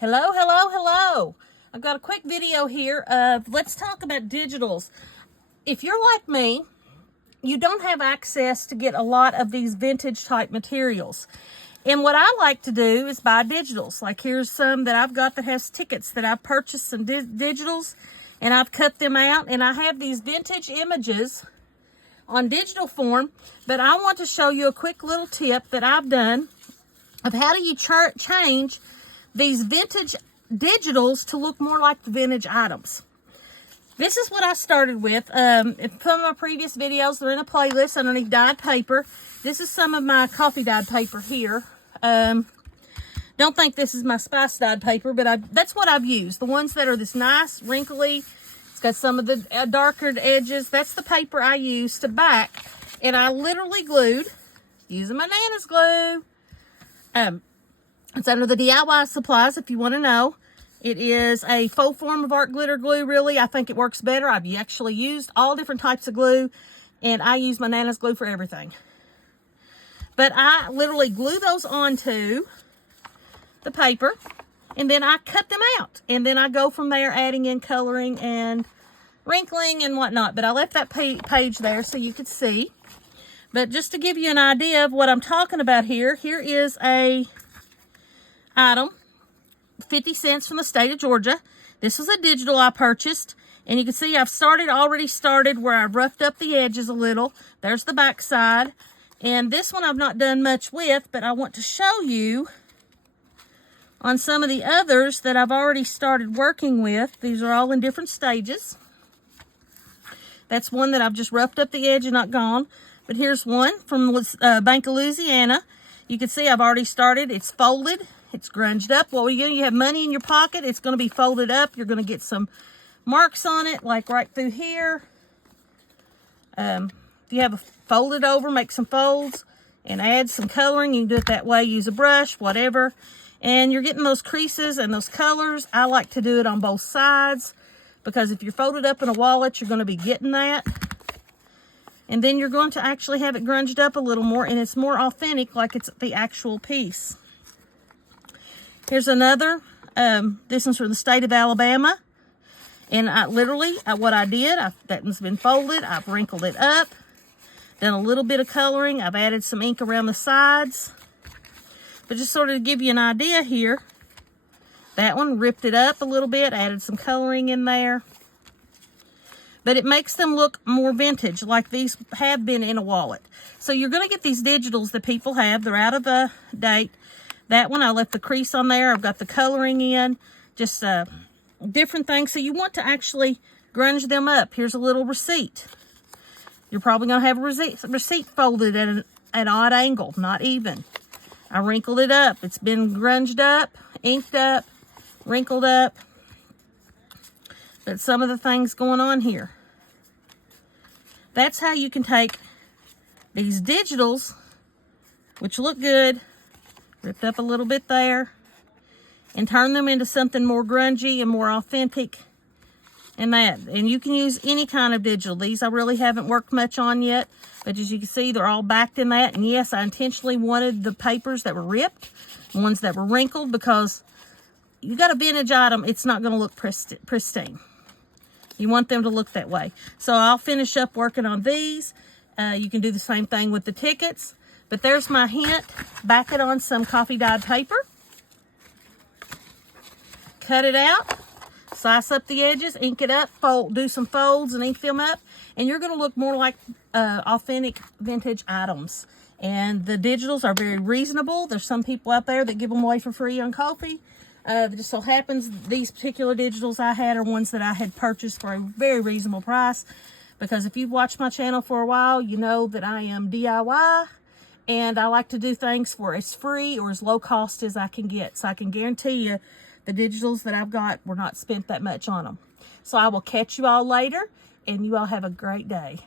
Hello, hello, hello. I've got a quick video here of let's talk about digitals. If you're like me, you don't have access to get a lot of these vintage type materials. And what I like to do is buy digitals. Like here's some that I've got that has tickets that I've purchased some digitals and I've cut them out, and I have these vintage images on digital form. But I want to show you a quick little tip that I've done of how do you change these vintage digitals to look more like the vintage items. This is what I started with. From my previous videos, they're in a playlist underneath dyed paper. This is some of my coffee dyed paper here. Don't think this is my spice dyed paper, but that's what I've used. The ones that are this nice, wrinkly, it's got some of the darker edges. That's the paper I used to back. And I literally glued, using my Nana's glue. It's under the DIY supplies if you want to know. It is a faux form of art glitter glue, really. I think it works better. I've actually used all different types of glue, and I use my Nana's glue for everything. But I literally glue those onto the paper, and then I cut them out. And then I go from there adding in coloring and wrinkling and whatnot. But I left that page there so you could see. But just to give you an idea of what I'm talking about here, here is a item, 50 cents from the state of Georgia. This was a digital I purchased, and you can see I've already started where I've roughed up the edges a little. There's the back side, and this one I've not done much with, but I want to show you on some of the others that I've already started working with. These are all in different stages. That's one that I've just roughed up the edge and not gone. But here's one from Bank of Louisiana. You can see I've already started. It's folded. It's grunged up. What you have money in your pocket, it's going to be folded up. You're going to get some marks on it, like right through here. If you have it folded over, make some folds and add some coloring. You can do it that way. Use a brush, whatever. And you're getting those creases and those colors. I like to do it on both sides because if you're folded up in a wallet, you're going to be getting that. And then you're going to actually have it grunged up a little more, and it's more authentic, like it's the actual piece. Here's another. This one's from the state of Alabama. And what I did, that one's been folded. I've wrinkled it up, done a little bit of coloring. I've added some ink around the sides. But just sort of to give you an idea here, that one, ripped it up a little bit, added some coloring in there. But it makes them look more vintage, like these have been in a wallet. So you're going to get these digitals that people have. They're out of date. That one, I left the crease on there. I've got the coloring in, just different things. So you want to actually grunge them up. Here's a little receipt. You're probably going to have a receipt folded at an odd angle, not even. I wrinkled it up. It's been grunged up, inked up, wrinkled up. But some of the things going on here. That's how you can take these digitals, which look good, ripped up a little bit there, and turn them into something more grungy and more authentic and that. And you can use any kind of digital. These I really haven't worked much on yet, but as you can see, they're all backed in that. And yes, I intentionally wanted the papers that were ripped, ones that were wrinkled, because you got a vintage item, it's not going to look pristine. You want them to look that way. So I'll finish up working on these. You can do the same thing with the tickets. But there's my hint. Back it on some coffee dyed paper. Cut it out. Slice up the edges. Ink it up. Do some folds and ink them up. And you're going to look more like authentic vintage items. And the digitals are very reasonable. There's some people out there that give them away for free on Ko-fi. It just so happens these particular digitals I had are ones that I had purchased for a very reasonable price. Because if you've watched my channel for a while, you know that I am DIY. And I like to do things for as free or as low cost as I can get. So I can guarantee you the digitals that I've got were not spent that much on them. So I will catch you all later. And you all have a great day.